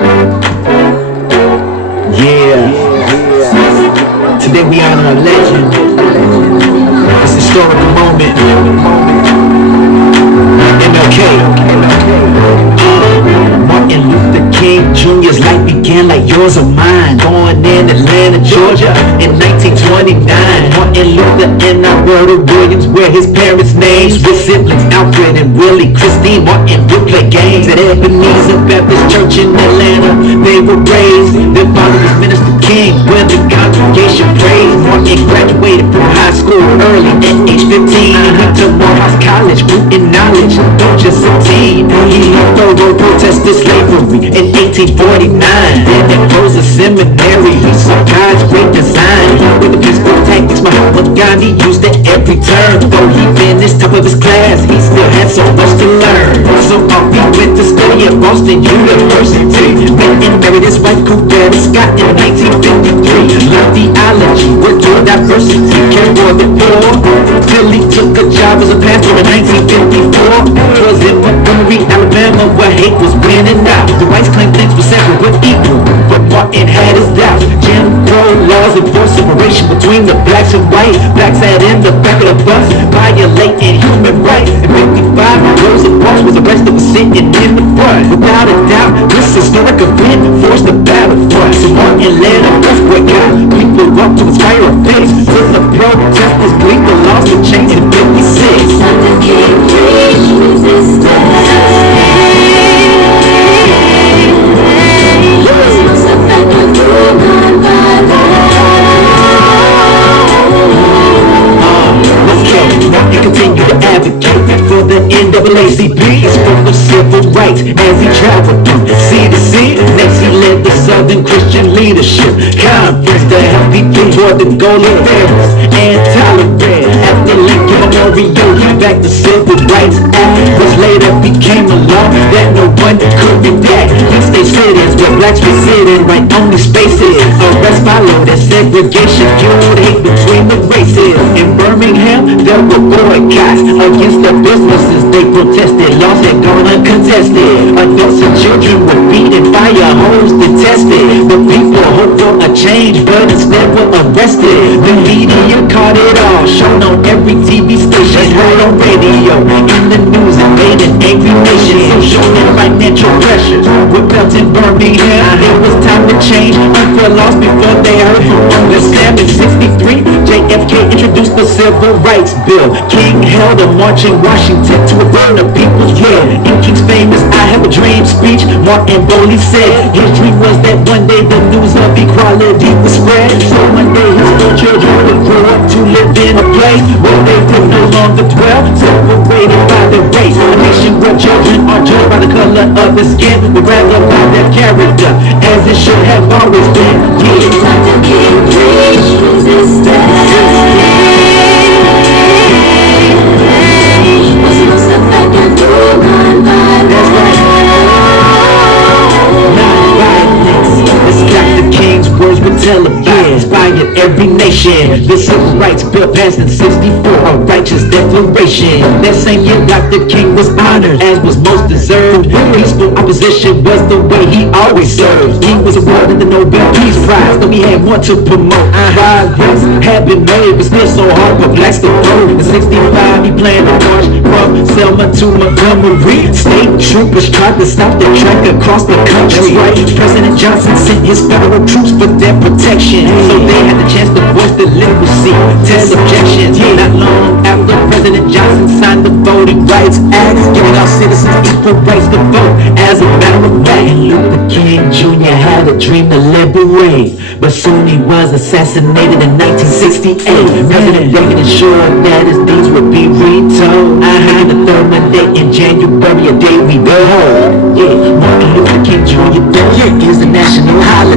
Yeah. Today we honor a legend. It's a historical moment. MLK. Martin Luther King Jr.'s life began like yours or mine. Born in Atlanta, Georgia in 1929. Martin Luther and Alberta Williams were his parents' names. With siblings Alfred and Willie, Christine Martin would play games at Ebenezer Baptist Church in Atlanta. They were raised. Their father was Minister King, where the congregation praised. Martin graduated from high school early at age 15. He went to Morehouse College, rooting knowledge, don't just a teen. He thorough protested slavery in 1849. Then at Rosa Seminary, he saw God's great design. With the peaceful tactics Mahatma Gandhi used at every turn. Though he finished top of his class, he still had so much to learn. So off he went to study at Boston University. Met and married his wife Cooper Scott in 1953. Learned theology, worked on diversity, cared for the poor. Till he took a job as a pastor in 1954. Was in Montgomery, Alabama, where hate was winning out. The whites claimed things were separate but equal, but Martin had his doubts. Jim Crow laws enforced separation between the blacks and white. Blacks sat in the back of the bus, violating human rights. In 55, Rosa Parks was arrested for sitting in the front. Without a doubt, this historic event forced the battlefront. So Martin led a earthquake out. People walked to inspire a fix. Till the protesters bleed the laws to change in 56. Dr. King preached resistance. Martin continued to advocate for the NAACP's for the civil rights as he traveled through sea to sea. Next he led the Southern Christian Leadership Conference to help people toward the goal of fairness and tolerance. After Lincoln Memorial, he backed the Civil Rights Act, which later became a law that no one could redact. State cities where blacks were sitting right on the spaces. Arrests followed as segregation fueled hate between the races. In Birmingham, there were boycotts against the businesses. They protested, laws had gone uncontested. Adults and children were beaten, fire hose detested. The people hoped for a change, but instead were arrested. The media caught it all, shown on every TV station, heard on radio, in the news, and made an angry nation. Social and financial pressures were felt in Birmingham. It was time to change unfair laws before they heard from Uncle Sam. In 63, JFK introduced the Civil Rights Bill. King held a march in Washington to affirm the people's will. In King's famous I Have a Dream speech, Martin boldly said his dream was that one day the news of equality would spread. So one day his little children would grow up to live in a place where they would no longer dwell separated by their race. A nation where children are judged by the color of their skin, but rather by their character, as it should have always been. Yeah. Dr. King preached resistance. Was most effective through nonviolence. That's right. Nonviolence. It's Dr. King's words were televised, inspired every nation. The Civil Rights Bill passed in 64, a righteous declaration. That same year Dr. King was honored, as was most deserved. Peaceful opposition was the way he always served. He was awarded the Nobel Peace Prize, though he had more to promote. Progress had been made, but still so hard for blacks to vote. In 65 he planned to march from Selma to Montgomery. State troopers tried to stop the track across the country. Right. President Johnson sent his federal troops for their protection, so they had the chance to voice their literacy, test objections. Not long after President Johnson signed the Voting Rights Act, giving all citizens equal rights to vote. As a matter of fact, Luther King Jr. had a dream to liberate, but soon he was assassinated in 1968. President Reagan ensured that his deeds would be retold. On the third Monday in January, a day we behold. Yeah, Martin Luther King Jr. Day is a national holiday.